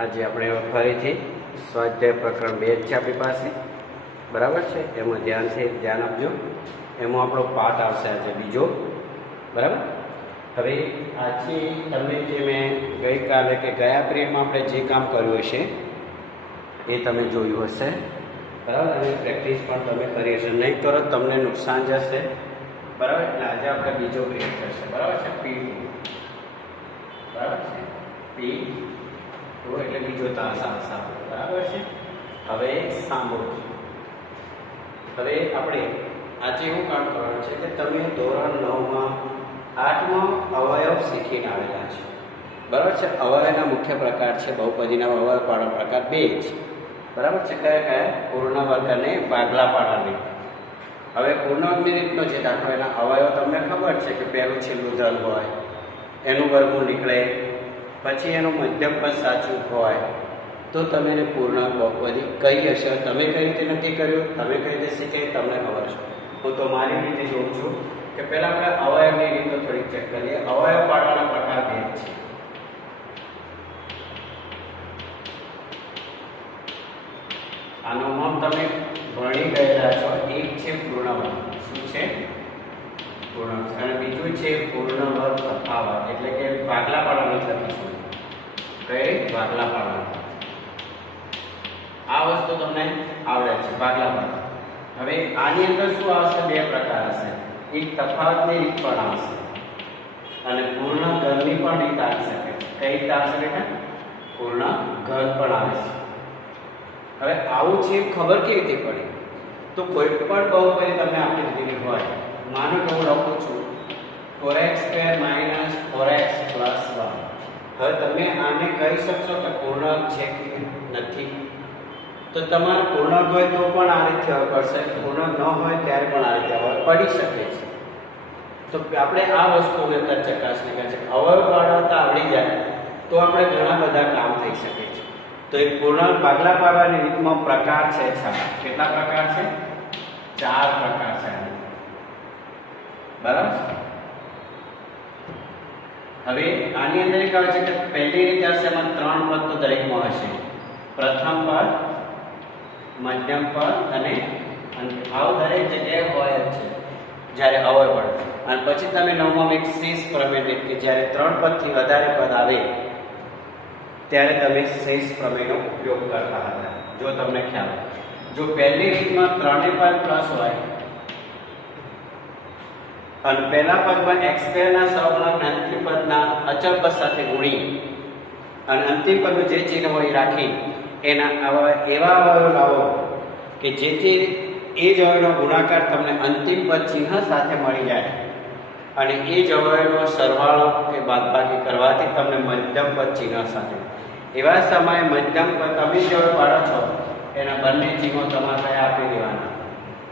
આજે આપણે ફરીથી સ્વાધ્યાય પ્રકરણ 2 છે આપણી પાસે, બરાબર છે. એમાં ધ્યાન આપજો. એમાં આપણો પાઠ આવશે આજે બીજો, બરાબર. હવે આજે તમને જે મેં ગઈકાલે કે ગયા પીરિયડમાં આપણે જે કામ કર્યું હશે એ તમે જોયું હશે, બરાબર. અને પ્રેક્ટિસ પણ તમે કરી હશે. નહીં કરો તમને નુકસાન જશે, બરાબર. એટલે આજે આપણે બીજો પીરિયડ થશે, બરાબર છે. P2, બરાબર છે. P2 એટલે બીજો તાસ આવશે, બરાબર છે. હવે સાંભળો. હવે આપણે આજે એવું કામ કરવાનું છે કે તમે ધોરણ 9માં 8માં અવયવ શીખીને આવેલા છે, બરાબર છે. અવયવના મુખ્ય પ્રકાર છે બહુપદીના અવયવ પાડવાનો પ્રકાર 2 છે, બરાબર છે. કયા કયા? પૂર્ણ વર્ગ અને ભાગલા પાડવાની. હવે પૂર્ણ વર્ગની રીતનો જે દાખલો એના અવયવ તમને ખબર છે કે પહેલું છેલ્લું ધન હોય, એનું વર્ગમૂળ નીકળે, પછી એનું મધ્યમ પદ સાચું હોય તો તમે એને પૂર્ણ બહુપદી કઈ હશે. તમે કઈ રીતે નક્કી કર્યું, તમે કઈ રીતે શીખે તમને ખબર છે. હું તો મારી રીતે જોઉં છું કે પહેલાં આપણે અવયવની રીતો થોડીક ચેક કરીએ. અવયવ પાડવાના પ્રકાર 2 છે. આનું નામ તમે ભણી ગયેલા છો. એક છે પૂર્ણ વર્ગ. શું છે? પૂર્ણ વર્ગ. અને બીજું છે પૂર્ણ વર્ગ તફાવત, એટલે કે ભાગલા પાડવાનું લખીશું. કઈ? ભાગલા પાડવાનું. આ વસ્તુ તમને આવડે છે, ભાગલા પાડવાનું. હવે આની અંદર શું આવશે? 2 પ્રકાર હશે. એક તફાવતની રીત પણ આવશે અને પૂર્ણ ઘનની પણ રીત આવી શકે. કઈ રીત આવશે બેટા? પૂર્ણ ઘન પણ આવે છે. હવે આવું છે ખબર કેવી રીતે પડે? તો કોઈ પણ બહુપદી તમને આપી દીધી હોય, માનો કે હું લખું છું 4x² - 4x + 1. હવે તમે આને કહી શકશો કે પૂર્ણાંક છે કે નથી? તો તમારે પૂર્ણાંક હોય તો પણ આ રીતે ખબર પડશે, પૂર્ણાંક ન હોય ત્યારે પણ આ રીતે ખબર પડી શકે છે. તો આપણે આ વસ્તુને ચકાસણી કરી છે. અવયવ પાડવા આવડી જાય તો આપણે ઘણા બધા કામ થઈ શકે છે. તો એક પૂર્ણાંક ભાગલા પાડવાની રીતમાં પ્રકાર છે 6. કેટલા પ્રકાર છે? 4 પ્રકાર છે, બરાબર. હવે આની અંદર એક આવે છે કે પહેલી રીતે હશે એમાં 3 પદ તો દરેકમાં હશે. પ્રથમ પદ, મધ્યમ પદ અને અંતિમ. આવું દરેક જગ્યાએ હોય જ છે જ્યારે અવયવ પડે. અને પછી તમે 9માં એક શેષ પ્રમેય રીત કે જ્યારે 3 પદથી વધારે પદ આવે ત્યારે તમે શેષ પ્રમેયનો ઉપયોગ કરતા હતા, જો તમને ખ્યાલ હોય. જો પહેલી રીતમાં 3 પદ પ્લસ હોય અને પહેલા પદમાં x² ના સહગુણકને અંતિમ પદના અચળ પદ સાથે ગુણી અને અંતિમ પદનું જે ચિહ્ન હોય રાખી એના એવા અવયવ લાવો કે જેથી એ જ અવયવનો ગુણાકાર તમને અંતિમ પદ ચિહ્ન સાથે મળી જાય અને એ જ અવયવનો સરવાળો કે બાદબાકી કરવાથી તમને મધ્યમ પદ ચિહ્ન સાથે. એવા સમયે મધ્યમ પદ તમે જે પાડો છો એના બંને ચિહ્નો તમારે કયા આપી દેવાના?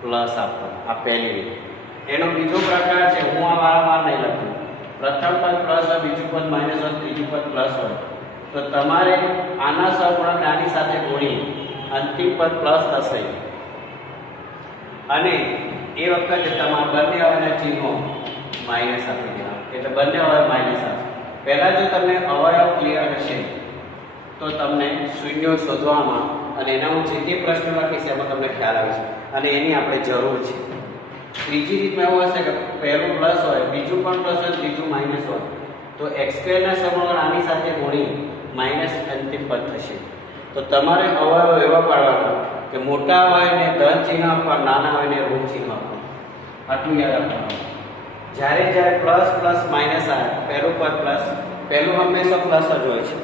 પ્લસ આપવાના. આ પહેલી રીત. એનો બીજો પ્રકાર છે, હું આ વારંવાર નહીં લખું. પ્રથમ પદ પ્લસ હોય, બીજું પદ માઇનસ હોય, ત્રીજું પદ પ્લસ હોય તો તમારે આના સહગુણકને આની સાથે ગુણી અંતિમ પદ પ્લસ થશે અને એ વખતે તમારા બંને અવયવના ચિહ્નો માઇનસ આપી દેવા. એટલે બંને અવયવ માઇનસ આપશે. પહેલાં જો તમને અવયવ ક્લિયર હશે તો તમને શૂન્યો શોધવામાં અને એના હું જે તે પ્રશ્ન લખીશ એમાં તમને ખ્યાલ આવે છે અને એની આપણે જરૂર છે. ત્રીજી રીતમાં એવું હશે કે પહેલું પ્લસ હોય, બીજું પણ પ્લસ હોય, ત્રીજું માઇનસ હોય તો x² ના સહગુણક આની સાથે ગુણી માઇનસ અંતિમ પદ થશે. તો તમારે અવયવ એવા પાડવાના કે મોટા અવયવને ધન ચિહ્ન આપવા, નાના અવયવને ઋણ ચિહ્ન આપવા. આટલું યાદ રાખવાનું. જ્યારે જ્યારે પ્લસ પ્લસ માઇનસ આવે, પહેલું પદ પ્લસ, પહેલું હંમેશા પ્લસ જ હોય છે,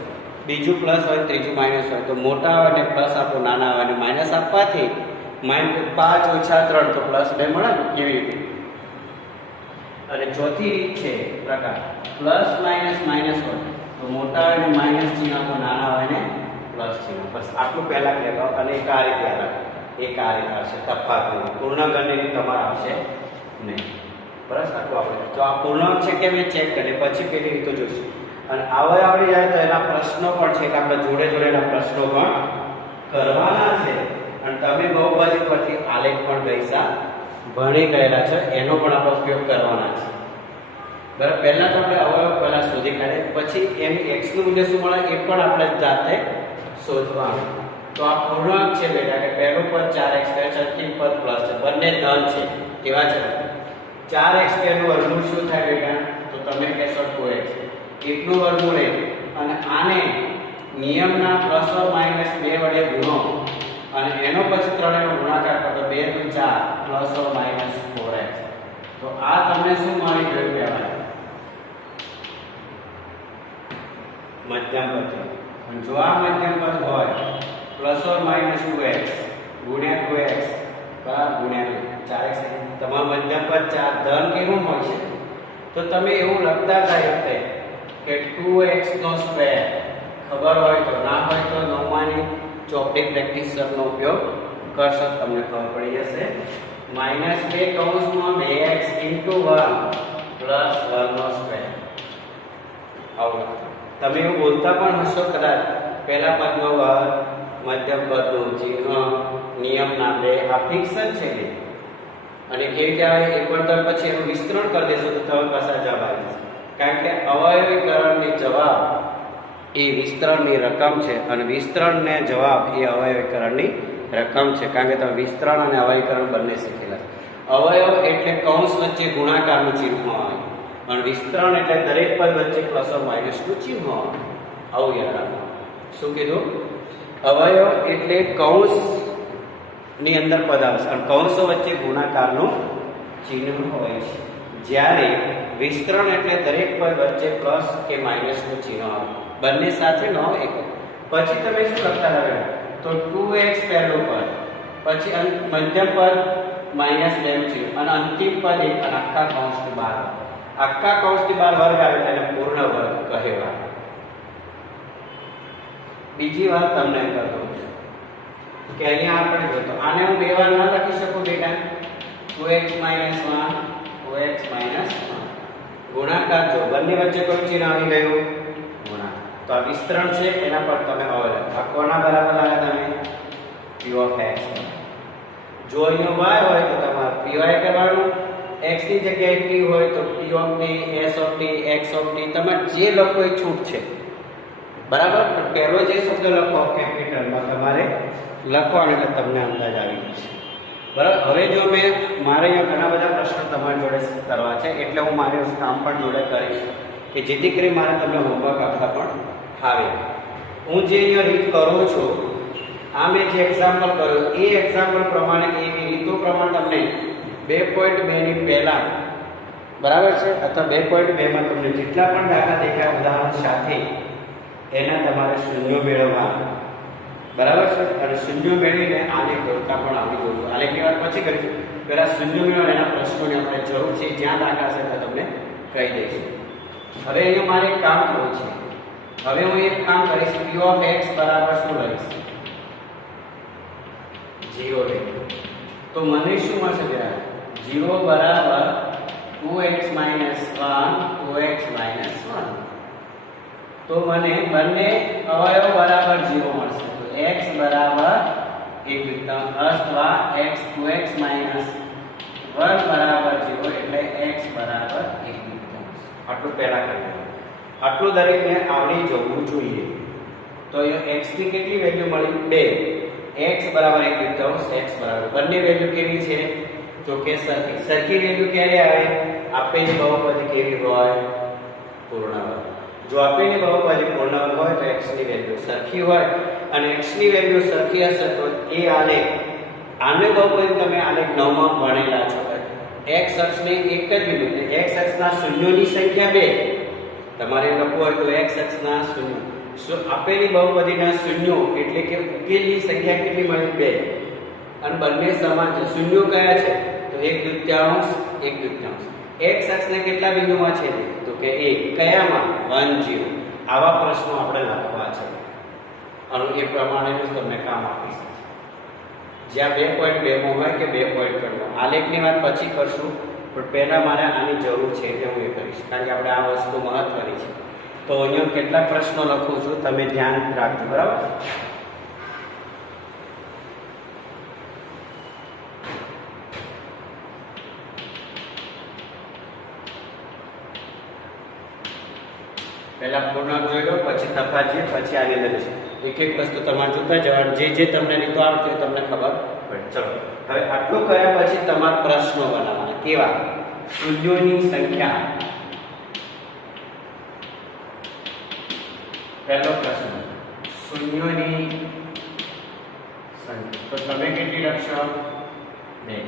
બીજું પ્લસ હોય, ત્રીજું માઇનસ હોય તો મોટા અવયવને પ્લસ આપો, નાના અવયવને માઇનસ આપવાથી 5 - 3 તો +2 મળે ને, એવી રીતે. અને ચોથી રીત છે પ્રકાર પ્લસ માઇનસ માઇનસ હોય તો મોટા અવયવને માઇનસ ચિહ્ન આપો, નાના અવયવને પ્લસ ચિહ્ન. બસ આટલું પહેલા કહેવાય. અને એક આ રીતે યાદ રાખો. એક આ રીતે આવશે તફાવત. પૂર્ણ ગણની રીત તમારે આવશે નહીં. બસ આટલું આપણે જો આ પૂર્ણ છે કે મેં ચેક કરીએ પછી પેલી રીતો જોઈશું. અને અવયવ આવડી જાય તો એના પ્રશ્નો પણ છે કે આપણે જોડે જોડે એના પ્રશ્નો પણ કરવાના છે. અને તમે બહુપદી પરથી આલેખ પણ ગઈસા ભણી ગયેલા છે, એનો પણ આપણે ઉપયોગ કરવાના છે, બરાબર. પહેલા તો આપણે અવયવ પહેલા શોધી કાઢીએ, પછી એની x નું મૂલ્ય શું મળે એ પણ આપણે જાતે શોધવાનું. તો આ પૂર્ણાંક છે બેટા કે પહેલું પદ 4x² છે, અંતિમ પદ પ્લસ છે, બંને ધન છે. કેવા છે? 4x² નું વર્ગમૂળ શું થાય બેટા? તો તમે કહેશો 2x. 1 નું વર્ગમૂળ 1 અને આને નિયમના પ્લસ ઓર માઈનસ 2 વડે ગુણો અને એનો પછી 3 નો ગુણાકાર કરો તો 2 × 4 પ્લસ ઓર માઈનસ 4x. તો આ તમને શું મળી ગયું કહેવાય? મધ્યમ પદ. અને જો આ મધ્યમ પદ હોય પ્લસ ઓર માઈનસ 2x ગુણ્યા 2x ગુણ્યા 4x, તમારું મધ્યમ પદ 4 ધન કેવું મળશે? તો તમે એવું લખતા થાય કે 2x². ખબર હોય તો, ના હોય તો નવમાની ચોપડી પ્રેક્ટિસનો ઉપયોગ કરશો, તમને ખબર પડી જશે. -2 કૌંસમાં 2x × 1 પ્લસ 1/2. આવું તમે એવું બોલતા પણ હશો કદાચ. પહેલા પદનો વર્ગ, મધ્યમ પદનું ચિહ્ન, નિયમના 2 આ ફિક્સ જ છે. અને કેવી રીતે આવે એક પદ પછી એનું વિસ્તરણ કરી દેશો તો તમારી પાસે જવાબ આવી જશે. કારણ કે અવયવીકરણની જવાબ એ વિસ્તરણની રકમ છે અને વિસ્તરણને જવાબ એ અવયવીકરણની રકમ છે. કારણ કે તમે વિસ્તરણ અને અવયવીકરણ બંને શીખેલા. અવયવ એટલે કૌંસ વચ્ચે ગુણાકારનું ચિહ્ન આવે અને વિસ્તરણ એટલે દરેક પદ વચ્ચે પ્લસ ઓર માઈનસ નું ચિહ્ન આવે. આવું યાદ રાખો. શું કીધું? અવયવ એટલે કૌંસ ની અંદર પદ આવશે અને કૌંસો વચ્ચે ગુણાકારનું ચિહ્ન હોય છે. જ્યારે વિસ્તરણ એટલે દરેક પદ વચ્ચે પ્લસ કે માઈનસ નું ચિહ્ન આવે. બંને સાથે ન એક. પછી તમે શું કરતા રહે? તો 2x પહેલું પદ, પછી મધ્યમ પદ -2 નું ચિહ્ન અને અંતિમ પદ એક અને આખા કૌંસની બહાર. આખા કૌંસની બહાર વર્ગ આવે તેને પૂર્ણ વર્ગ કહેવાય. બીજી વાત તમને કહું છું કે અહીંયા આપણે જો તો આને હું બે વાર ન લખી શકું બેટા. 2x - 1 2x - 1 ગુણાકાર. જો બંને વચ્ચે કોઈ ચિહ્ન આવી ગયું ગુણાકાર. તો આ વિસ્તરણ છે એના પર તમે અવયવ. આ કોના બરાબર આવે? તમે p(x). જો અહીંયા y હોય તો તમારે py કરવાનું, x ની જગ્યાએ t હોય તો p(t), s(t), x(t) તમારે જે લખો એ છૂટ છે. બરાબર. પણ પહેલો જે શબ્દ લખો કેપિટલમાં તમારે લખવાનો એટલે તમને અંદાજ આવી જશે. બરાબર. હવે જો મારે અહીંયા ઘણા બધા પ્રશ્નો તમારી જોડે કરવા છે એટલે હું મારું કામ પણ જોડે કરીશ કે જેથી કરી મારે તમને હોમવર્ક આપતા પણ આવે. હું જે અહીંયા રીત કરું છું, આ મેં જે એક્ઝામ્પલ કર્યું એ એક્ઝામ્પલ પ્રમાણે એવી રીતો પ્રમાણે તમને 2.2 ની પહેલા બરાબર છે અથવા 2.2 માં તમને જેટલા પણ દાખલા દેખાય ઉદાહરણ સાથે એના તમારે શૂન્યો મેળવવાના. બરાબર છે. અને શૂન્યો મેળવીને આને જોડતા પણ આવી જવું. આલેખની વાત પછી કરીશું. પહેલા શૂન્યો મેળવવા એના પ્રશ્નોની આપણે જરૂર છે. જ્યાં દાખલા છે ત્યાં તમને કહી દઈશું. હવે અહીંયા મારે એક કામ કરવું છે. હવે હું એક કામ કરીશ. p(x) બરાબર શું લઈશ? 0 લઈશ. તો મને શું મળશે જરા? 0 બરાબર 2x - 1 2x - 1. તો મને બંને અવયવ બરાબર 0 મળશે. તો x બરાબર 1 અથવા x 2x - 1 બરાબર 0 એટલે x બરાબર 1. આટલું પહેલા કરી. આટલું દરેકને આવડી જવું જોઈએ. તો અહીંયા x ની કેટલી વેલ્યુ મળી? 2. x બરાબર 1/2, x બરાબર બંને વેલ્યુ કેવી છે? તો કે સરખી વેલ્યુ ક્યારે આવે? આપેલી બહુપદી કેવી હોય? પૂર્ણ વર્ગ. જો આપેલી બહુપદી પૂર્ણ વર્ગ હોય તો x ની વેલ્યુ સરખી હોય અને x ની વેલ્યુ સરખી હશે તો એ આલેખ આને બહુપદી તમે આલેખ 9 માં ભણેલા છો. x અક્ષને એક જ બિંદુ x અક્ષના શૂન્યોની સંખ્યા 2 તમારે લખવું હોય તો x અક્ષના શૂન્ય આપેલી બહુપદીના શૂન્યો એટલે કે ઉકેલની સંખ્યા કેટલી મળી? 2. અને બંને સમાન છે. શૂન્યો કયા છે? તો 1/2 1/2. x અક્ષને કેટલા બિંદુમાં છે? તો કે 1. કયામાં? 1 0. આવા પ્રશ્નો આપણે લખવા છે અને એ પ્રમાણેનું તમને કામ આપીશ. જ્યાં 2.2 માં હોય કે 2.3 માં. આલેખની વાત પછી કરશું પણ પહેલા મારે આની જરૂર છે એટલે હું એ કરીશ કારણ કે આપણે આ વસ્તુ મહત્વની છે. તો અહીંયા કેટલાક પ્રશ્નો લખું છું, તમે ધ્યાન રાખજો. બરાબર. પહેલા પૂર્ણાંક જોઈ લો, પછી તફાવત જોઈએ, પછી આની અંદર જશે. એક એક વસ્તુ તમારે જોતા જવાનું, જે તમને રીતો આવડતી હોય તમને ખબર પડે. ચલો હવે આટલું કર્યા પછી તમારે પ્રશ્નો બનાવવાના. કેવા? શૂન્યોની સંખ્યા. પહેલો પ્રશ્ન, શૂન્યોની સંખ્યા. તો તમે કેટલી લખશો? 2.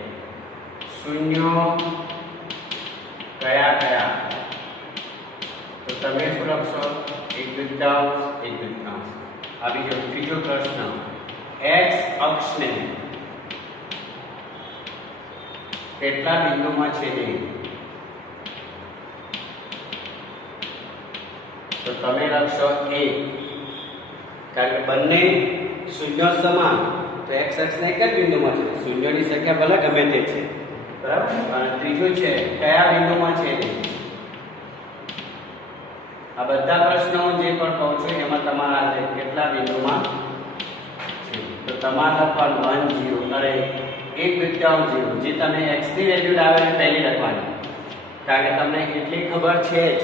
શૂન્યો કયા કયા? તો તમે શું લખશો? 1/2. આવી ગયો ત્રીજો પ્રશ્ન, x અક્ષને કેટલા બિંદુમાં છેદે? તો તમે લખશો 1, કારણ કે બંને શૂન્યો સમાન, તો x અક્ષને એક જ બિંદુમાં છે. શૂન્યોની સંખ્યા ભલે ગમે તે છે, બરાબર. અને ત્રીજું છે કયા બિંદુમાં છેદે? આ બધા પ્રશ્નો જે પણ કહું છું એમાં તમારા કેટલા બિંદુમાં છે, તો તમારે લખવાનું 1 0, અરે 1/2 જે તમે x ની વેલ્યુ લાવે એ પહેલી લખવાની, કારણ કે તમને એટલી ખબર છે જ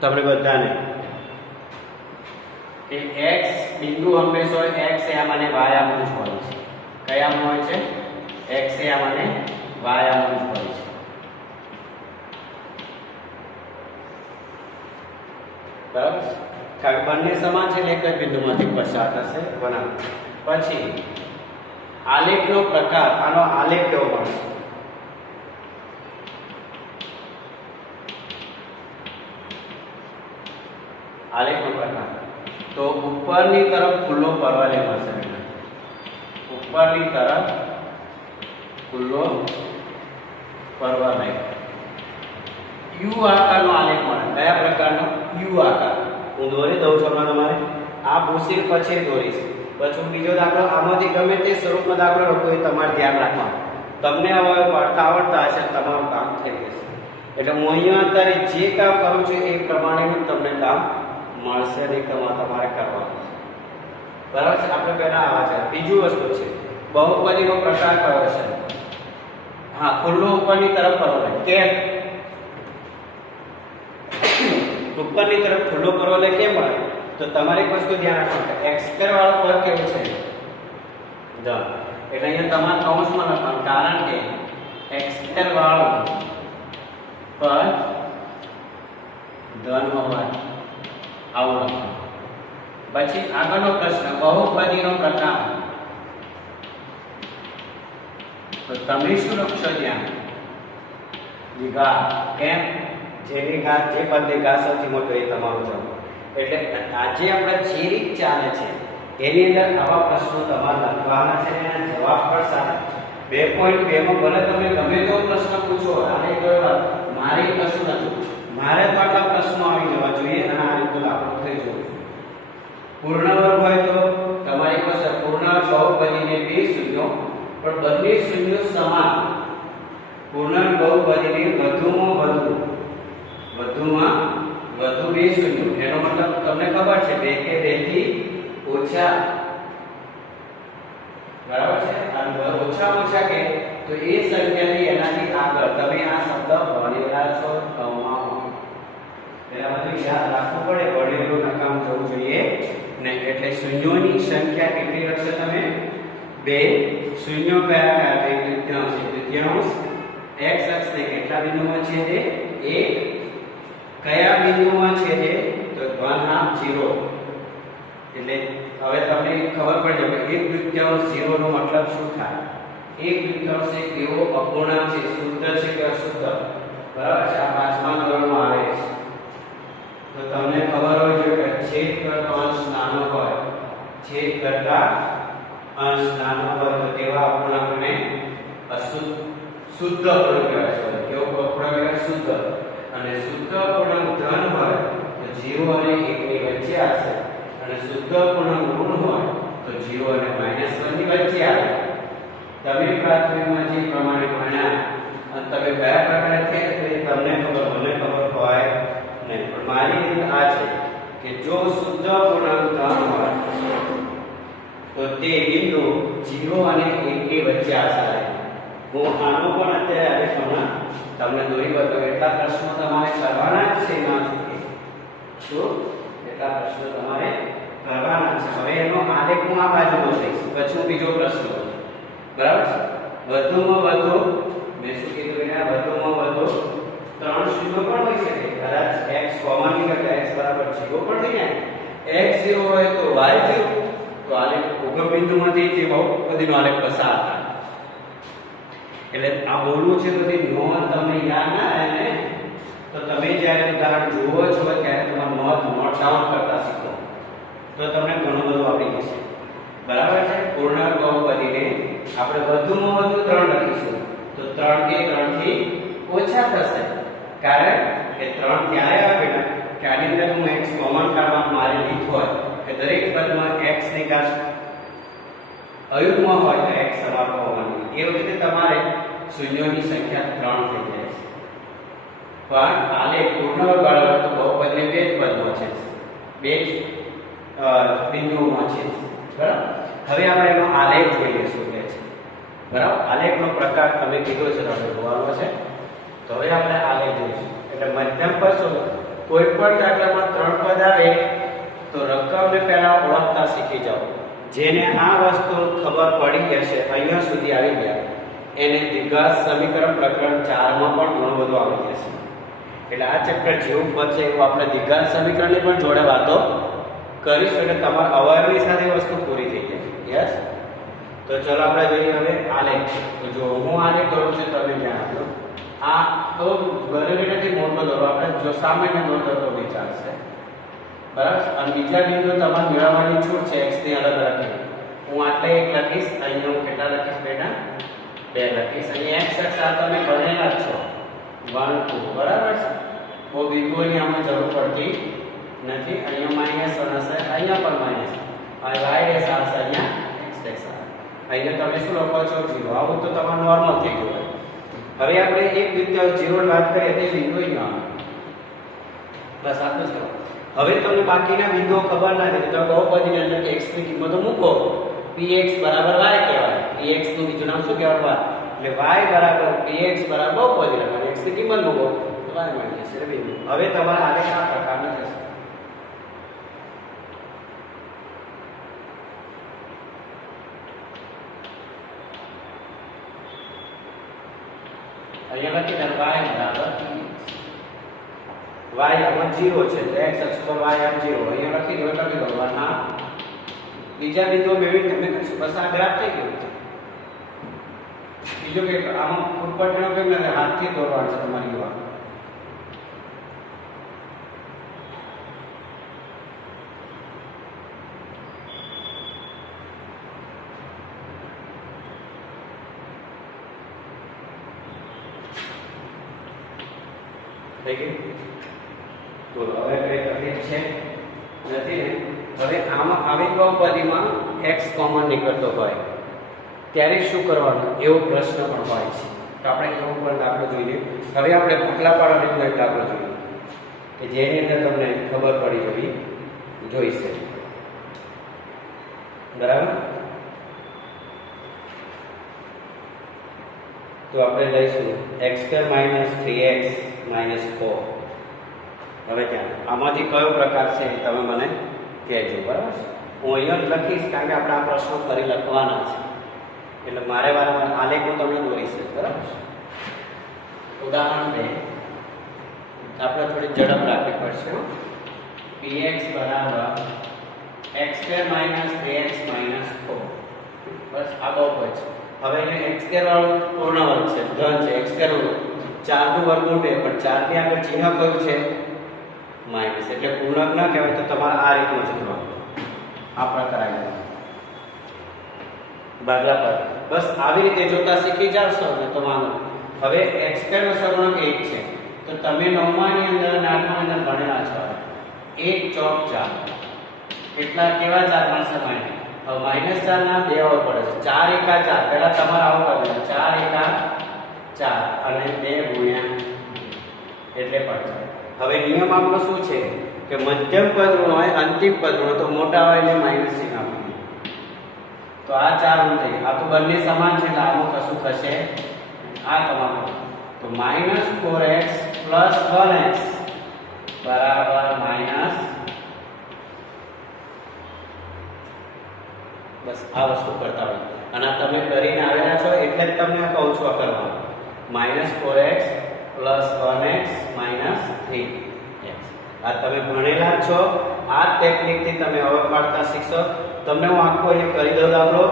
તમને બધાને કે x બિંદુ હંમેશા x એ આમાં y આમાં જ હોય છે. કયામાં હોય છે? x એ આમાં y આમાં જ હોય છે. બરાબર, કારણ બંને સમાન છે એટલે એક જ બિંદુમાંથી પસાર થશે. બનાવો. પછી આલેખનો પ્રકાર, આનો આલેખ કેવો મળશે? આલેખનો પ્રકાર તો ઉપરની તરફ ખુલ્લો પરવલય મળશે. ઉપરની તરફ ખુલ્લો પરવલય યુ આકારનો આલેખ મળે. કયા પ્રકારનો? યુ આકાર. હું દોરી દઉં છું તમારે. આ ભૂસી પછી દોરીશ. પછી બીજો દાખલો આમાંથી ગમે તે સ્વરૂપમાં દાખલો લખો એ તમારે ધ્યાન રાખવાનું. તમને હવે પડતા આવડતા હશે, તમારું કામ થઈ જશે. એટલે હું અહીંયા અત્યારે જે કામ કરું છું એ પ્રમાણેનું તમને કામ મળશે. રેખામાં તમારે કરવાનું છે. બરાબર છે. આપણે પહેલા આવા છે. બીજું વસ્તુ છે બહુપદીનો પ્રકાર કયો છે? હા, ખુલ્લો ઉપરની તરફ પરવલય. કે ઉપરની તરફ ખુલ્લો પરવલય કેમ મળે? તો તમારે એક વસ્તુ ધ્યાન રાખવાનું કે x² વાળો પદ કેવું છે? ધન. એટલે અહીંયા તમારે કૌંસમાં લખવાનું, કારણ કે x² વાળો પદ ધન હોવાથી આવું લખવાનું. પછી આગળનો પ્રશ્ન, બહુપદીનો પ્રકાર. તો તમે શું લખશો ત્યાં? ઘાત. કેમ? જેની ઘાત, જે પદની ઘાત સૌથી મોટો એ તમારો જવાબ. એટલે આજે આપણે જે રીત ચાલે છે એની અંદર આવા પ્રશ્નો તમારે લખવાના છે અને જવાબ પણ સારા. 2.2 માં ભલે તમે ગમે તેવો પ્રશ્ન પૂછો, આને મારી કશું નથી, મારે તો આટલા પ્રશ્નો આવી જવા જોઈએ અને આ રીતે દાખલો થઈ જવો જોઈએ. પૂર્ણ વર્ગ હોય તો તમારી પાસે પૂર્ણ બહુપદીને 2 શૂન્યો, પણ બંને શૂન્યો સમાન. પૂર્ણ બહુપદીને વધુમાં વધુ 2 શૂન્યો. એનો મતલબ તમને ખબર છે 2 કે 2 થી ઓછા. બરાબર છે. અને ઓછા કે તો એ સંખ્યાથી એનાથી આગળ તમે આ શબ્દ ભણેલા છો કમાઓ. એટલે બધું યાદ રાખવું પડે. ભણેલું નકામ જવું જોઈએ નહીં. એટલે શૂન્યોની સંખ્યા કેટલી લખશો તમે? 2. શૂન્યો કયા કયા? તૃતીયાંશ. x અક્ષને કેટલા બિંદુમાં છેદે? 1. કયા બિંદુમાં છેદે? તો 1/2 0. એટલે હવે તમને ખબર પડી જાય 1/2 0 નો મતલબ શું થાય? 1/2 એક એવો અપૂર્ણાંક છે, શુદ્ધ છે કે અશુદ્ધ? બરાબર છે. આ 5મા ધોરણમાં આવે છે. તો તમને ખબર હોય છે કે છેદ કરતા અંશ નાનો હોય, છેદ કરતા અંશ નાનો હોય તો તેવા અપૂર્ણાંકને શુદ્ધ અપૂર્ણાંક કહેવાય છે. કેવો અપૂર્ણાંક કહેવાય? શુદ્ધ. અને શુદ્ધ અપૂર્ણાંક ધન હોય તો 0 અને 1 ની વચ્ચે આવશે, અને શુદ્ધ અપૂર્ણાંક ઋણ હોય તો 0 અને -1 ની વચ્ચે આવે. તમે પ્રાથમિકમાં જે પ્રમાણે ભણ્યા અને તમે કયા પ્રકારે થયા તે તમને ખબર, મને ખબર હોય નહીં. પણ મારી રીત આ છે કે જો શુદ્ધ અપૂર્ણાંક ધન હોય તો તે બિંદુ 0 અને 1 ની વચ્ચે આવશે. હું આનો પણ અત્યારે તમને દોરી બતાવું. એટલા પ્રશ્નો તમારે કરવાના જ છે એમાંથી. તો એટલા પ્રશ્નો તમારે કરવાના છે. હવે એનો આલેખ હું આ બાજુ દોરીશ, પછી હું બીજો પ્રશ્ન લઉં. બરાબર છે? વધુમાં વધુ મેં શું કીધું એના વધુમાં વધુ 3 શૂન્ય પણ હોઈ શકે. કદાચ x કોમન ની કરતા x બરાબર 0 પણ થઈ જાય. x 0 હોય તો y 0. તો આલેખ ઉગમ બિંદુમાંથી જે બહુપદીનો આલેખ પસાર થાય. એટલે આ બોલવું છે બધી નોંધ તમને યાદ ના આવે ને, તો તમે જ્યારે ઉદાહરણ જુઓ છો ત્યારે તમારું નોટ ડાઉન કરતા શીખો તો તમને ઘણું બધું આવડી જશે. બરાબર છે? પૂર્ણાંક બહુપદીને આપણે વધુમાં વધુ 3 લખીશું તો 3 કે 3 થી ઓછા થશે. કારણ કે 3 ત્યારે આવે બેટા કે આની અંદર હું x કોમન કાઢવા મારી રીત હોય કે દરેક પદમાં x ની ઘાત અયુગ્મ હોય તો x સમાન હોવાની. એ વખતે તમારે શૂન્યોની સંખ્યા 3 થઈ જાય છે. પણ આલેખ પૂર્ણ વર્ગ તો બહુપદને બે જ પદમાં છે, બે જ બિંદુઓમાં છે. બરાબર? હવે આપણે એનો આલેખ જોઈએ શું કહે છે. બરાબર? આલેખનો પ્રકાર તમે કીધો છે તો આપણે જોવાનો છે. તો હવે આપણે આલેખ જોઈશું. એટલે મધ્યમ પદ શું? કોઈ પણ દાખલામાં 3 પદ આવે તો રકમને પહેલા ઓળખતા શીખી જાઓ. જેને આ વસ્તુ ખબર પડી જશે અહીંયા સુધી આવી ગયા એને દ્વિઘાત સમીકરણ પ્રકરણ 4 માં પણ ઘણું બધું આવી જશે. એટલે આ ચેપ્ટર જેવું પદ છે એવું આપણે દ્વિઘાત સમીકરણની પણ જોડે વાતો કરીશું. એટલે તમારા અવયવની સાથે વસ્તુ પૂરી થઈ જાય. યસ? તો ચલો આપણે જોઈએ હવે આલેખ. તો જો હું આલેખ દોરું છું તમે ધ્યાન આપજો. આ તો ગરેબેટાથી મોટો દોરો, આપણે જો સામાન્ય દોરતો તો વિચારશે. બરાબર? અને બીજા બિંદુ તમારે મેળવવાની છૂટ છે x ની અલગ રાખી. હું આટલે 1 લખીશ, અહીંયા હું કેટલા લખીશ બેટા? 2 લખીશ. અહીંયા x અક્ષ આ તમે બનેલા જ છો 1 2. બરાબર છે? બહુ બિંદુઓની આમાં જરૂર પડતી નથી. અહીંયા -1 હશે, અહીંયા પણ માઈનસ, અને y ડેશ આવશે, અહીંયા x ડેશ આવશે. અહીંયા તમે શું લખો છો? 0. આવું તો તમારું નોર્મલ થઈ ગયું. હવે આપણે એક બિંદુ 0 ની વાત કરીએ તે બિંદુ અહીં આવે. બસ આટલું જ કરો. હવે તમને બાકીના બિંદુઓ ખબર નથી તો બહુપદીની અંદર x ની કિંમતો મૂકો. px બરાબર y કહેવાય. px નું બીજું નામ શું કહેવાય? એટલે y બરાબર px બરાબર બહુપદી અને x ની કિંમત મૂકો તો y મળી જશે બિંદુ. હવે તમારા આલેખ આ પ્રકારનો થશે. અહીંયા લખી દે y બરાબર y આમાં 0 છે તો x અક્ષ પર y આમ 0. અહીંયા લખી દો લખી દો ના બીજા બિંદુઓ મેળવી તમે કરશો. બસ આ ગ્રાફ થઈ ગયો. બીજું કે આમાં ઉપરનો કેમ નથી હાથથી દોરવાનું છે તમારી વાત. થઈ ગયું? તો હવે કઈ તકલીફ છે નથી ને? હવે આમાં આવી બહુપદીમાં x કોમન નીકળતો હોય ત્યારે શું કરવાનું એવો પ્રશ્ન પણ હોય છે. તો આપણે એવો પણ દાખલો જોઈએ. હવે આપણે પગલા પાડવાનો એક દાખલો જોઈએ કે જેની અંદર તમને ખબર પડી જવી જોઈશે. બરાબર? તો આપણે લઈશું x² - 3x - 4. હવે ત્યાં આમાંથી કયો પ્રકાર છે તમે મને કહેજો. બરાબર? હું અહીંયા લખીશ કારણ કે આપણે આ પ્રશ્નો ફરી લખવાના છે એટલે મારે વારંવાર આલેખ હું તમને દોરીશ. બરાબર? ઉદાહરણ 2 આપણે થોડી ઝડપ રાખવી પડશે. px બરાબર x² - 3x - 4. બસ આ બહુપદ છે. હવે એને x² વાળો પૂર્ણ વર્ગ છે, ધન છે. x² 4 નું વર્ગમૂળ 2 પણ 4 ની આગળ ચિહ્ન કયું છે? માઈનસ. એટલે પૂર્ણાંક ના કહેવાય તો તમારે આ રીતનું ચિહ્ન આ પ્રકાર આવી ભાગલા પર. બસ આવી રીતે જોતા શીખી જાશો ને તો માનો. હવે x² નો સગુણક 1 છે તો તમે 9મા ની અંદર અને 8મા ની અંદર ભણેલા છો. 1 ચોક 4 કેટલા કેવા 4 માં સમાય? હવે -4 ના બે આવડ પડે છે. 4 એકા 4 પહેલા તમારે આવું કરી દે. 4 એકા 4 અને 2 ગુણ્યા એટલે પડશે. હવે નિયમ આપણો શું છે કે મધ્યમ પદ ઋણ હોય અંતિમ પદ ઋણ તો મોટા હોય એટલે માઈનસ ચિહ્ન આપવું. તો આ 4 ઋણ થઈ. આ તો બંને સમાન છે એટલે આનું કશું થશે આ તમારું. તો -4x + 1x બરાબર બસ આ વસ્તુ કરતા હોય અને આ તમે કરીને આવેલા છો એટલે જ તમને કહું છું આ કરવાનું. -4x + 1x - 3x. આ તમે ભણેલા જ છો. આ ટેકનિકથી તમે હવે પાડતા શીખશો. તમને હું આખો અહીંયા કરી દઉં દાખલો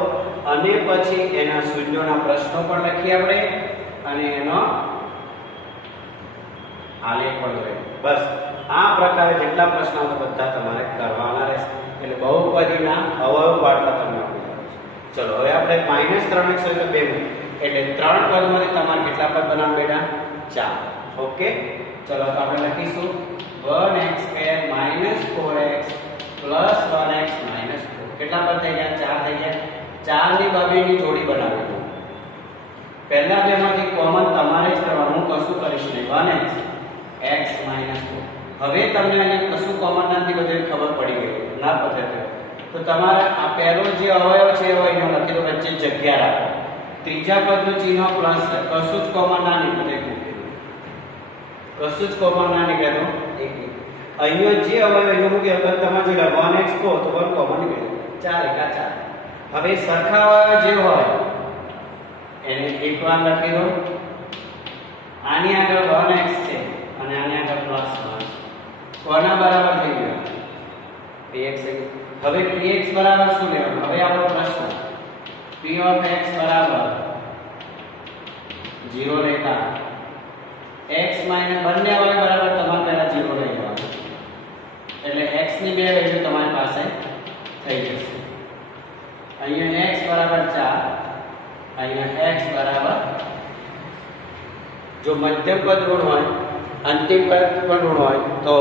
અને પછી એના શૂન્યોના પ્રશ્નો પણ લખીએ આપણે અને એનો આલેખ પણ લઈએ. બસ આ પ્રકારે જેટલા પ્રશ્નો બધા તમારે કરવાના રહેશે. એટલે બહુપદીના અવયવ પાડતા તમને આપી દઉં છું. ચલો હવે આપણે -3x એટલે 2 એટલે 3 પદમાંથી તમારે કેટલા પદ બનાવવા બેટા? 4. ઓકે, ચલો તો આપણે લખીશું 1x² - 4x + 1x - 4. કેટલા પદ થઈ ગયા? 4 થઈ ગયા. 4 ની બાજુની જોડી બનાવી. પહેલા બેમાંથી કોમન તમારે જ કરવાનું, હું કશું કરીશ નહીં. 1x x - 4. હવે તમને અહીં કશું કોમન નથી, બધે ખબર પડી ગઈ ના પદ્ધતિ. તો તમારે આ પહેલો જે અવયવ છે એવો અહીંયા લખી દો, વચ્ચે જગ્યા રાખો. ત્રીજા પદનું ચિહ્ન પ્લસ છે. કશું જ કોમન ના નીકળે, કશું જ કોમન ના નીકળે તો અહીંયા જે અવયવ એનું મૂકી અગર તમારે જો 1x કહો તો 1 કોમન નીકળે. 4 એકા 4. હવે સરખા અવયવ જે હોય એને એકવાર લખી દો. આની આગળ 1x છે અને આની આગળ +1 છે. કોના બરાબર થઈ ગયું? px. હવે px બરાબર શું લેવાનું? હવે આપણો પ્રશ્ન p of x બરાબર 0 લેતા x બંને અવયવ બરાબર તમારે પહેલા 0 લઈ લેવાનું. એટલે x ની બે વેલ્યુ તમારી પાસે થઈ જશે. અહીંયા x બરાબર 4, અહીંયા x બરાબર, જો મધ્યમ પદ ઋણ હોય અંતિમ પદ પણ ઋણ હોય તો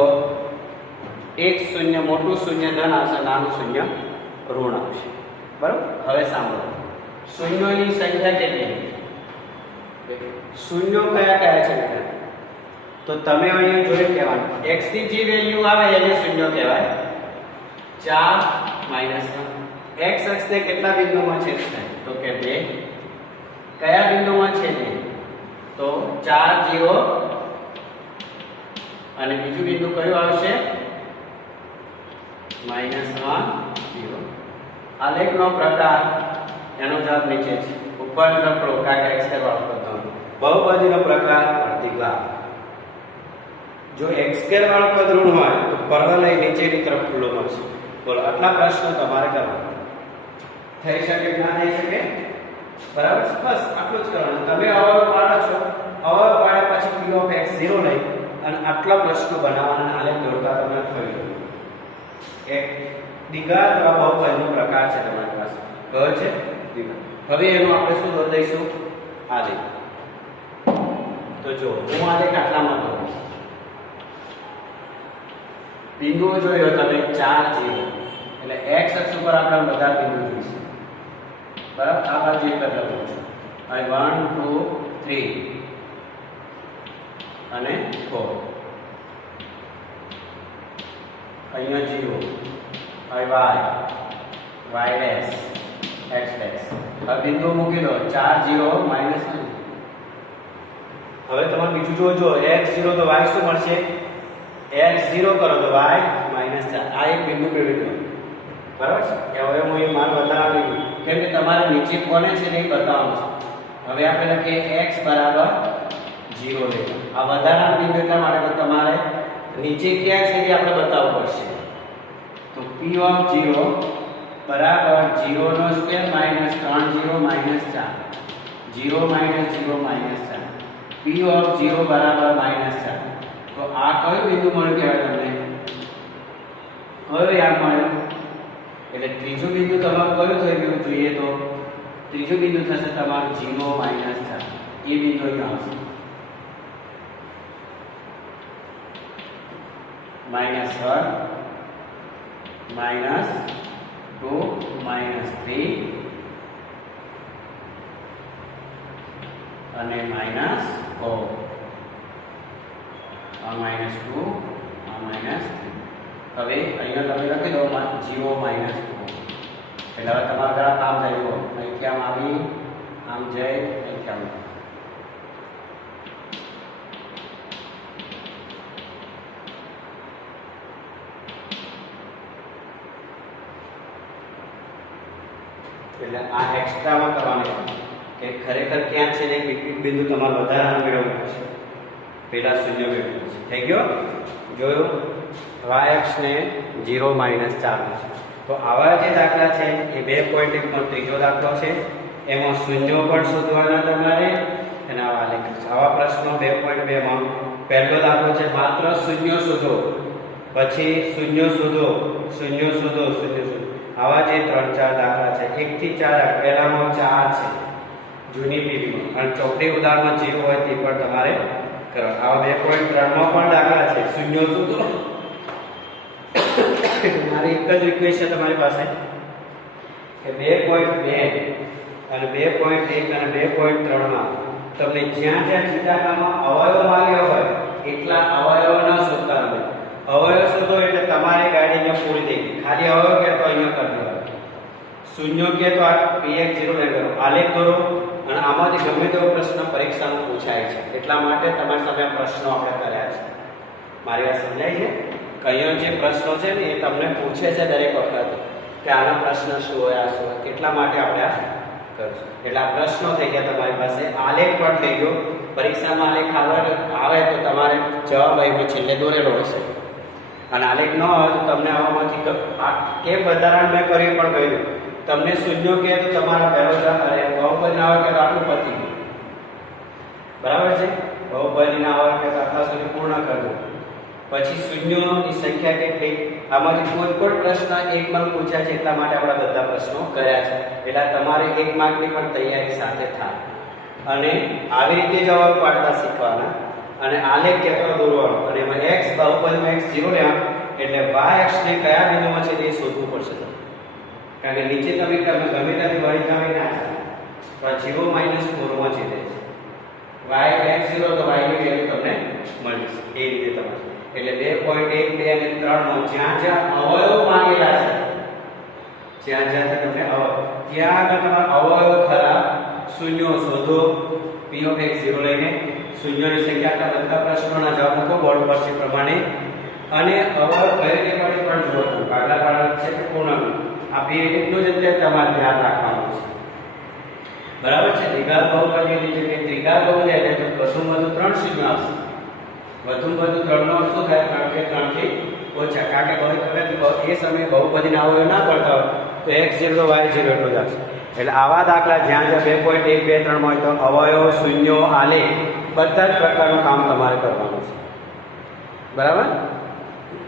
એક શૂન્ય મોટું શૂન્ય ધન આવશે, નાનું શૂન્ય ઋણ આવશે. બરાબર. હવે સાંભળો, શૂન્યોની સંખ્યા કેટલી? શૂન્યો કયા કયા છે? તો તમે અહીંયા જોઈ કહેવાનું x ની જે વેલ્યુ આવે એને શૂન્ય કહેવાય. 4 - 1. x અક્ષને કેટલા બિંદુમાં છેદ થાય? તો કે 2. કયા બિંદુમાં છેદ? તો 4 0 અને બીજું બિંદુ કયું આવશે? -1 0. આલેખનો પ્રકાર એનો જવાબ નીચે છે. ઉપર લખો કારણ કે x વાળો પદ. બહુપદીનો પ્રકાર પ્રતિઘાત. જો x² વાળો પદ ઋણ હોય તો પરવલય નીચેની તરફ ખુલ્લો મળશે. બોલો, આટલા પ્રશ્નો તમારે કરવાના. થઈ શકે કે ના થઈ શકે? બરાબર. બસ આટલું જ કરવાનું. તમે અવયવ પાડો છો, અવયવ પાડ્યા પછી p of x 0 લઈ અને આટલા પ્રશ્નો બનાવવાના. આલેખ દોરતા તમને થઈ જશે. એક દ્વિઘાત અથવા બહુપદીનો પ્રકાર છે તમારી પાસે. કયો છે? દ્વિઘાત. હવે એનું આપણે શું દઈશું? આલેખ. તો જો હું આલેખ આટલામાં દોરું. બિંદુઓ જોયો તમે 4 0 એટલે x અક્ષ ઉપર આપણે બધા બિંદુ જોઈશું. બરાબર. આ બાજુ એક જ લઉં છું. અહીં 1 2 3 અને 4. અહીંયા 0, y ડેશ x ડેશ. હવે બિંદુ મૂકી દો 4 0 -1. હવે તમારે બીજું જોજો, x 0 તો y શું મળશે? x 0 કરો તો y -4. આ એક બિંદુ મેળવી દો. બરાબર છે. હવે હું એ માર બતાવવાની કેમ કે તમારે નીચે કોને છે એ બતાવવાનું છે. હવે આપણે લખીએ x બરાબર 0 લે. આ વધારાના બિંદુ એટલા માટે તમારે નીચે ક્યાં છે એ આપણે બતાવવું પડશે. તો p of 0 બરાબર 0 નો સ્ક્વેર -3 0 -4 0 -0 -4. p of 0 બરાબર -4. તો આ કયું બિંદુ મળ્યું કહેવાય તમને? કયું યાદ મળ્યું? એટલે ત્રીજું બિંદુ તમારું કયું થઈ ગયું જોઈએ તો ત્રીજું બિંદુ થશે તમારું 0 -4. એ બિંદુ અહીં આવશે. -1 -2 -3 અને -4. આ -2 આ -3. હવે અહીંયા તમે લખી દો 0 -2. એટલે હવે તમારા ગ્રાફ આમ થયો. અહીંથી આમ આવી, આમ જઈ, અહીંથી આમ. એટલે આ એક્સ્ટ્રામાં કરવાનું કે ખરેખર ક્યાં છે ને એક બિંદુ તમારે વધારાનું મેળવવું છે. પહેલા શૂન્ય મેળવવું છે. થઈ ગયો? જોયું? y ને 0 - 4 છે. તો આવા જે દાખલા છે એ 2.1 નો ત્રીજો દાખલો છે. એમાં શૂન્યો પણ શોધવાના તમારે અને આવા આલેખ છે. આવા પ્રશ્નો 2.2 માં પહેલો દાખલો છે માત્ર શૂન્યો શોધો, પછી શૂન્યો શોધો, શૂન્યો શોધો, શૂન્યો શોધો. આવા જે 3-4 દાખલા છે 1 થી 4 પહેલામાં 4 છે જૂની પીઢીમાં અને ચોપડી ઉદાહરણમાં 0 હોય તે પણ તમારે કરવા. આવા 2.3 માં પણ દાખલા છે શૂન્યો શોધો. મારી એક જ રિક્વેસ્ટ છે તમારી પાસે કે 2.2 અને 2.1 અને 2.3 માં તમને જ્યાં જ્યાં ચિત્રાકારમાં અવયવ માંગ્યો હોય એટલા અવયવ ન શોધતા રહો. અવયવ શોધો એટલે તમારી ગાડીને પૂરી થઈ ગઈ. ખાલી અવયવ કે તો અહીંયા કરી દેવાનો, શૂન્યો કે તો આ px 0 ને કરો, આલેખ દોરો અને આમાંથી ગમે તેવો પ્રશ્ન પરીક્ષામાં પૂછાય છે. એટલા માટે તમારી સામે પ્રશ્નો આપણે કર્યા છે. મારી વાત સમજાય છે? અહીંયા જે પ્રશ્નો છે ને એ તમને પૂછે છે દરેક વખત કે આનો પ્રશ્ન શું હોય, આ શું હોય, એટલા માટે આપણે આ કરશું. એટલે આ પ્રશ્નો થઈ ગયા તમારી પાસે, આલેખ પણ થઈ ગયો. પરીક્ષામાં આલેખ આવે તો તમારે જવાબ એમાં છેલ્લે દોરેલો હશે અને આલેખ ન આવે તો તમને આમાંથી કેમ વધારાનું મેં કર્યું પણ કહ્યું. તમને શૂન્યો કહે તો તમારા પહેલો બહુપદી ના આવે કે આટલું પતી ગયું. બરાબર છે? બહુપદી ના આવે કે આટલા સુધી પૂર્ણ કરવું. પછી શૂન્યોની સંખ્યા કેટલી, આમાંથી કોઈ પણ પ્રશ્ન એક માર્ક પૂછ્યા છે એટલા માટે આપણે બધા પ્રશ્નો કર્યા છે. એટલે તમારે 1 માર્કની પણ તૈયારી સાથે થાય અને આવી રીતે જવાબ પાડતા શીખવાના અને આલેખ કેતો દોરવાનો અને એમાં x બહુપદીમાં x 0 લેવાનું એટલે y ને કયા બિંદુમાં છે તે શોધવું પડશે. કારણ કે નીચે તમે ગમે ત્યાંથી વળી જાવ ના ચાલે, તો 0 - 4 માં છે y x 0 તો y ની વેલ્યુ તમને મળી જશે. એ રીતે તમારે એટલે 2.1 2 અને 3 માં જ્યાં જ્યાં અવયવ માંગેલા છે, જ્યાં જ્યાં તમને ત્યાં આગળ તમારા અવયવ ખરા શૂન્યો શોધો. p of x 0 લઈને શૂન્યોની સંખ્યા આટલા બધા પ્રશ્નોના જવાબ મૂકો બોર્ડ પર છે પ્રમાણે અને અવયવ કઈ રીતે પડે પણ જુઓ. આગલા પાડવાનું છે કે પૂર્ણ આ બે રીતનું જ એટલે તમારે ધ્યાન રાખવાનું છે. બરાબર છે? દ્વિઘાત બહુપદીની જગ્યાએ ત્રિઘાત બહુપદી એટલે તો વધુ 3 શૂન્ય આવશે. વધુ 3 નો શું થાય? 3 થી ઓછા. કારણ કે એ સમયે બહુપદીના અવયવ ના પડતા હોય તો x 0 y 0 એટલો જ આવશે. એટલે આવા દાખલા જ્યાં જ્યાં 2.1 2 3 હોય તો અવયવ શૂન્યો આલેખ બધા જ પ્રકારનું કામ તમારે કરવાનું છે. બરાબર?